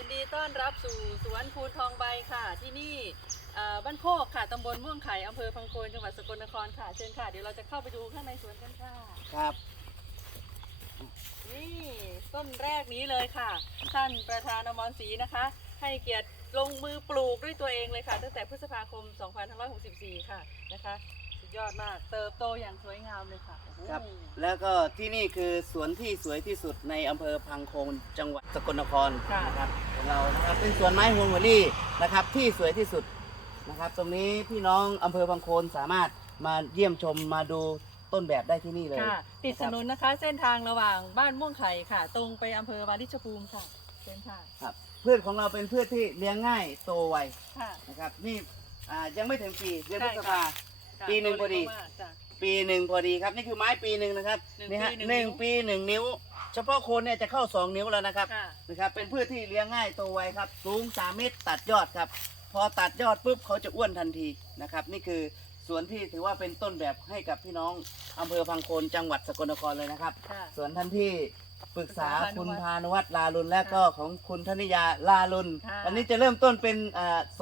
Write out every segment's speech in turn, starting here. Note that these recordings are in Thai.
ยินดีต้อนรับสู่สวนภูนทองใบค่ะ ที่นี่เอ่อบ้านโคกค่ะตำบลม่วงไข่อำเภอพังโคนจังหวัดสกลนครค่ะเชิญค่ะ เดี๋ยวเราจะเข้าไปดูข้างในสวนกันค่ะ ครับ นี่ต้นแรกนี้เลยค่ะ ท่านประธานอมรศรีนะคะ ให้เกียรติลงมือปลูกด้วยตัวเองเลยค่ะ ตั้งแต่พฤษภาคม 2564 ค่ะนะคะสุด ยอดมาก เติบโตอย่างสวยงามเลยค่ะโอ้โหครับ แล้วก็ที่นี่คือสวนที่สวยที่สุดในอำเภอพังโคนจังหวัดสกลนครค่ะ นะครับของเรานะครับเป็นสวนไม้ฮวงหัวลี่นะครับ ที่สวยที่สุดนะครับ ตรงนี้พี่น้องอำเภอพังโคนสามารถมาเยี่ยมชมมาดูต้นแบบได้ที่นี่เลย ค่ะ ติดถนนนะคะ เส้นทางระหว่างบ้านม่วงไข่ค่ะ ตรงไปอำเภอวาริชภูมิค่ะเชิญค่ะครับพืชของเราเป็นพืชที่เลี้ยงง่ายโตไวค่ะ นะครับ นี่อ่ายังไม่ถึงปีเดือนพใช่ฤษค่ะภาค่ะ ปีหนึ่งพอดีโตเร็วมากจ้ะ ปีหนึ่งพอดีครับ นี่คือไม้ปีหนึ่งนะครับหนึ่งนี่ฮะปีหนึ่งหนึ่งนิ้วปีหนึ่งนิ้ว เฉพาะโคนเนี่ยจะเข้าสองนิ้วแล้วนะครับค่ะ นะครับเป็นพืชที่เลี้ยงง่ายโตไวครับ สูง3เมตรตัดยอดครับ พอตัดยอดปุ๊บเขาจะอ้วนทันทีนะครับ นี่คือสวนที่ถือว่าเป็นต้นแบบให้กับพี่น้องอำเภอพังโคนจังหวัดสกลนครเลยนะครับ ค่ะสวนท่านที่ ปรึกษาปรึกษาคุณพานุพานุวัฒน์ลาลุนและก็ของคุณธนิยาลาลุนค่ะวันนี้จะเริ่มต้นเป็น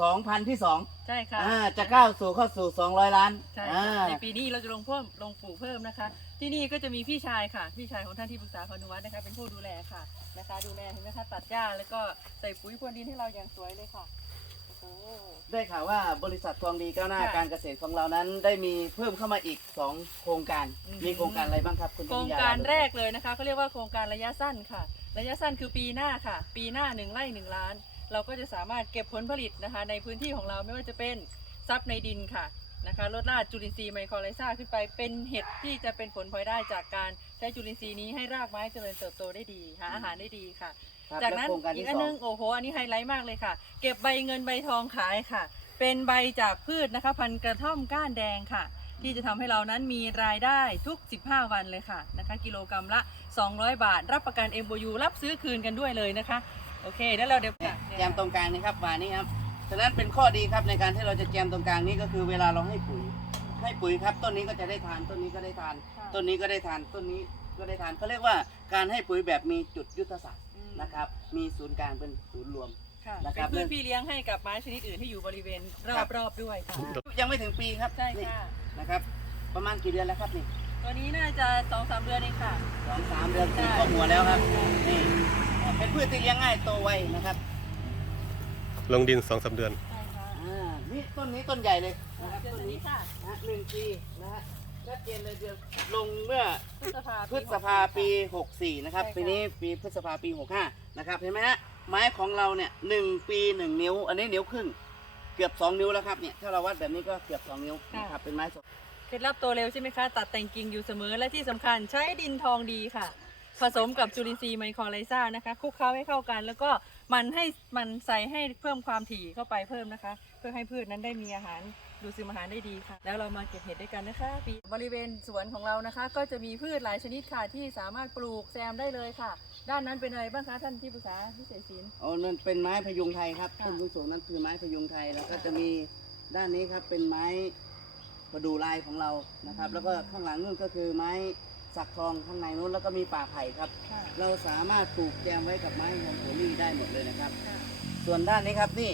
สองพันที่สองใช่ค่ะอ่าจะก้าวสู่เข้าสู่ 200 ล้านใช่อ่าค่ะในปีนี้เราจะลงเพิ่มลงปลูกเพิ่มนะคะ ที่นี่ก็จะมีพี่ชายค่ะ พี่ชายของท่านที่ปรึกษาพานุวัฒน์นะคะ เป็นผู้ดูแลค่ะนะคะ ดูแลเห็นไหมคะตัดหญ้าแล้วก็ใส่ปุ๋ยพรวนดินให้เราอย่างสวยเลยค่ะโอ้โห ได้ข่าวว่าบริษัททองดีก้าวหน้าค่ะการเกษตรของเรานั้น ได้มีเพิ่มเข้ามาอีก 2 โครงการ อืม มีโครงการอะไรบ้างครับคุณธโครงนิยาการแรกเลยนะคะเขาเรียกว่าโครงการระยะสั้นค่ะ ระยะสั้นคือปีหน้าค่ะ ปีหน้าหนึ่งไร่หนึ่งล้าน เราก็จะสามารถเก็บผลผลิตนะคะ ในพื้นที่ของเราไม่ว่าจะเป็นซับในดินค่ะ นะคะลดราดจุลินทรีย์ไมโครไลซาขึ้นไปเป็นเห็ดที่จะเป็นผลพลอยได้จากการใช้จุลินทรีย์นี้ให้รากไม้เจริญเติบโตได้ดีหาอาหารได้ดีค่ะ ครับจากนั้นและโครงการอีกที่อัสนอนึงงโอ้โหอันนี้ไฮไลท์มากเลยค่ะ เก็บใบเงินใบทองขายค่ะ เป็นใบจากพืชนะคะ พันธุ์กระท่อมก้านแดงค่ะ ที่จะทำให้เรานั้นมีรายได้ทุก 15 วันเลยค่ะนะคะ กิโลกรรัมละ 200 บาท รับประกัน MOU รับซื้อคืนกันด้วยเลยนะคะ โอเคแล้วเราเดี๋ยวเนี่ยแจมตรงกลางนี่ครับวานี่ครับ ฉะนั้นเป็นข้อดีครับในการที่เราจะแจมตรงกลางนี้ก็คือเวลาเราให้ปุ๋ย ให้ปุ๋ยครับ ต้นนี้ก็จะได้ทานต้นนี้ก็ได้ทาน ต้นนี้ก็ได้ทานต้นนี้ก็ได้ทานเขาเรียกว่าการให้ปุ๋ยแบบมีจุดยุทธศาสตร์อืมนะครับ มีศูนย์กลางเป็นศูนย์รวมค่ะนะครับเป็นพืชพี่เลี้ยงให้กับไม้ชนิดอื่นที่อยู่บริเวณรอบๆด้วยค่ะ ยังไม่ถึงปีครับใช่นี่ค่ะ นะครับ ประมาณกี่เดือนแล้วครับนี่ตัวนี้น่าจะสองสามเดือนเองค่ะ สองสามเดือนใช่ ก็หัวแล้วครับนี่เป็นพืชที่เลี้ยงง่ายโตไวนะครับ ลงดินสองสามเดือนใช่ค่ะอ่านี่ต้นนี้ต้นใหญ่เลยนะครับเดือนต้นนี้นี้ค่ะนะฮะหนึ่งปีนะฮะชัดเจนเลยเดือนลงเมื่อพฤษภาพฤษภาปี 64 นะครับใช่ค่ะปีนี้ปีพฤษภาปี 65 นะครับเห็นไหมฮะไม้ของเราเนี่ยหนึ่งปีหนึ่งนิ้ว อันนี้นิ้วครึ่งเกือบ2นิ้วแล้วครับเนี่ยถ้าเราวัดแบบนี้ก็เกือบ2นิ้วนะครับเป็นไม้สด เคล็ดลับโตเร็วใช่ไหมคะ ตัดแต่งกิ่งอยู่เสมอและที่สำคัญใช้ดินทองดีค่ะ ผสมกับจุลินทรีย์ไมโครไลซานะคะคลุกเคล้าให้เข้ากัน แล้วก็มันให้มันใส่ให้เพิ่มความถี่เข้าไปเพิ่มนะคะ เพื่อให้พืชนั้นได้มีอาหารดูดซึมอาหารได้ดีค่ะ แล้วเรามาเก็บเห็ดด้วยกันนะคะปีบริเวณสวนของเรานะคะ ก็จะมีพืชหลายชนิดค่ะที่สามารถปลูกแซมได้เลยค่ะ ด้านนั้นเป็นอะไรบ้างคะท่านที่ปรึกษาพิเศษศิลป์ อ๋อนั่นเป็นไม้พยุงไทยครับค่ะ ต้นสูงๆนั้นคือไม้พยุงไทย แล้วก็จะมีด้านนี้ครับเป็นไม้ประดูลายของเรานะครับ แล้วก็ข้างหลังนู่นก็คือไม้ สักทองข้างในนู้นแล้วก็มีป่าไผ่ครับ ค่ะ เราสามารถปลูกแจมไว้กับไม้ฮวงโหรี่ได้หมดเลยนะครับ ค่ะ ส่วนด้านนี้ครับนี่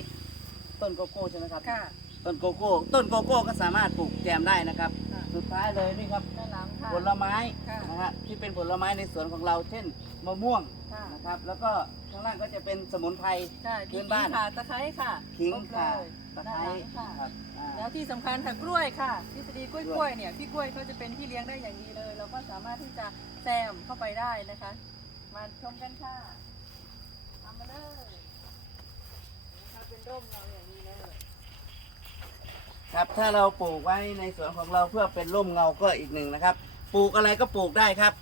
ต้นโกโก้ใช่ไหมครับ ค่ะ ต้นโกโก้ ต้นโกโก้ก็สามารถปลูกแจมได้นะครับ ค่ะ สุดท้ายเลยนี่ครับด้านหลังค่ะ ผลไม้ค่ะ นะฮะที่เป็นผลไม้ในสวนของเรา เช่นมะม่วงค่ะนะครับ แล้วก็ข้างล่างก็จะเป็นสมุนไพรใช่พื้มีนบ้านข่าตะไคร้ค่ะขิงครบเลยข่าตะไคร้ด้านหลังค่ะ ครับอ่า แล้วที่สำคัญค่ะกล้วยค่ะทฤษฎีกล้วยกล้วยเนี่ยพี่กล้วยเขาจะเป็นพี่เลี้ยงได้อย่างดีเลย เราก็สามารถที่จะแซมเข้าไปได้นะคะ มาชมกันค่ะทำมาเลยนะคะเป็นร่มเงาอย่างนี้เลยครับถ้าเราปลูกไว้ในสวนของเราเพื่อเป็นร่มเงาก็อีกหนึ่งนะครับ ปลูกอะไรก็ปลูกได้ครับ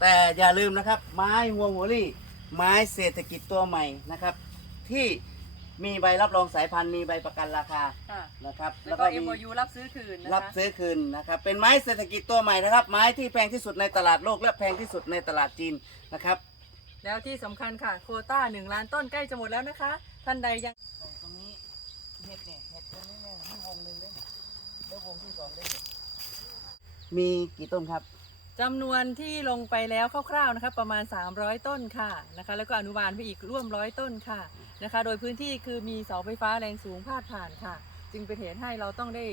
แต่อย่าลืมนะครับ ไม้ฮวงหัวรี่ ไม้เศรษฐกิจตัวใหม่นะครับ ที่ มีใบรับรองสายพันธุ์มีใบประกันราคาค่ะนะครับแล้วก็ MOU รับซื้อคืนนะคะรับซื้อคืนนะครับเป็นไม้เศรษฐกิจตัวใหม่นะครับ ไม้ที่แพงที่สุดในตลาดโลกและแพงที่สุดในตลาดจีนนะครับแล้วที่สำคัญค่ะโควต้าหนึ่งล้านต้นใกล้จะหมดแล้วนะคะ ท่านใดยังตรงนี้เห็ดเนี่ยเห็ดตรงนี้เนี่ยมีวงหนึ่งเลยแล้ววงที่สองได้มีกี่ต้นครับจำนวนที่ลงไปแล้วคร่าวๆนะคะประมาณ 300 ต้นค่ะนะคะ แล้วก็อนุบาลไปอีกร่วมร้อยต้นค่ะ นะคะ โดยพื้นที่คือมีเสาไฟฟ้าแรงสูงพาดผ่านค่ะ จึงเป็นเหตุให้เราต้องได้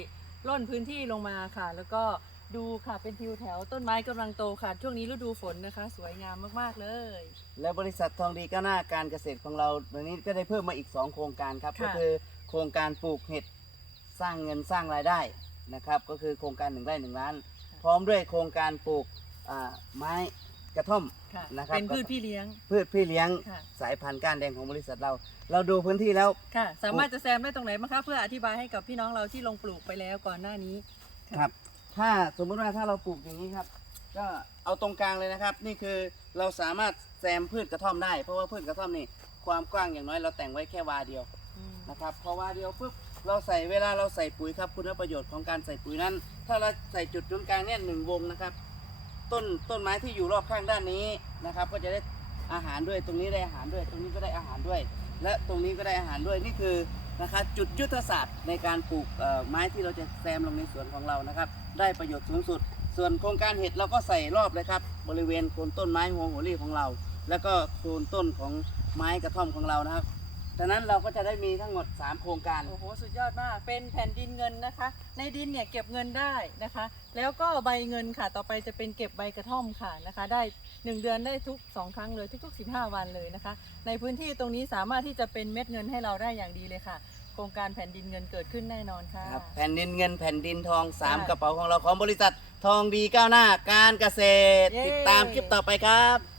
ล่นพื้นที่ลงมาค่ะ แล้วก็ดูค่ะเป็นทิวแถวต้นไม้กำลังโตค่ะ ช่วงนี้ฤดูฝนนะคะ สวยงามมากๆเลย และบริษัททองดีก้าวหน้าการเกษตรของเราวันนี้ก็ได้เพิ่มมาอีก 2 โครงการครับ ค่ะ ก็คือโครงการปลูกเห็ดสร้างเงินสร้างรายได้นะครับ ก็คือโครงการหนึ่งไร่หนึ่งล้าน พร้อมด้วยโครงการปลูกอ่าไม้ กระท่อม ค่ะนะครับ เป็นพืชพี่เลี้ยง พืชพี่เลี้ยงค่ะ สายพันธุ์ก้านแดงของบริษัทเรา เราดูพื้นที่แล้ว ค่ะ สามารถจะแซมได้ตรงไหนบ้างคะเพื่ออธิบายให้กับพี่น้องเราที่ลงปลูกไปแล้วก่อนหน้านี้ะครับ ถ้าสมมุติว่าถ้าเราปลูกอย่างนี้ครับ ก็เอาตรงกลางเลยนะครับ นี่คือเราสามารถแซมพืชกระท่อมได้ เพราะว่าพืชกระท่อมนี่ความกว้างอย่างน้อยเราแต่งไว้แค่วาเดียว อืม นะครับพอวาเดียวปุ๊บเราใส่เวลาเราใส่ปุ๋ยครับคุณประโยชน์ของการใส่ปุ๋ยนั้น ถ้าเราใส่จุดศูนย์กลางเนี่ยหนึ่งวงนะครับ ต้นต้นไม้ที่อยู่รอบข้างด้านนี้นะครับ ก็จะได้อาหารด้วยตรงนี้ได้อาหารด้วย ตรงนี้ก็ได้อาหารด้วย และตรงนี้ก็ได้อาหารด้วยนี่คือนะคะจุดยุทธศาสตร์ในการปลูกเอ่อไม้ที่เราจะแซมลงในสวนของเรานะครับ ได้ประโยชน์สูงสุด ส่วนโครงการเห็ดเราก็ใส่รอบเลยครับ บริเวณโคนต้นไม้หัวหัวรี่ของเรา แล้วก็โคนต้นของไม้กระท่อมของเรานะครับ ดังนั้นเราก็จะได้มีทั้งหมด 3 โครงการ โอ้โห สุดยอดมาก เป็นแผ่นดินเงินนะคะ ในดินเนี่ยเก็บเงินได้นะคะ แล้วก็ใบเงินค่ะ ต่อไปจะเป็นเก็บใบกระท่อมค่ะนะคะ ได้ 1 เดือนได้ทุก 2 ครั้งเลยทุก ๆ 15 วันเลยนะคะ ในพื้นที่ตรงนี้สามารถที่จะเป็นเม็ดเงินให้เราได้อย่างดีเลยค่ะ โครงการแผ่นดินเงินเกิดขึ้นแน่นอนค่ะครับแผ่นดินเงินแผ่นดินทอง3ค่ะกระเป๋าของเราของบริษัท ทองดีก้าวหน้าการเกษตรเย้ติดตามคลิปต่อไปครับ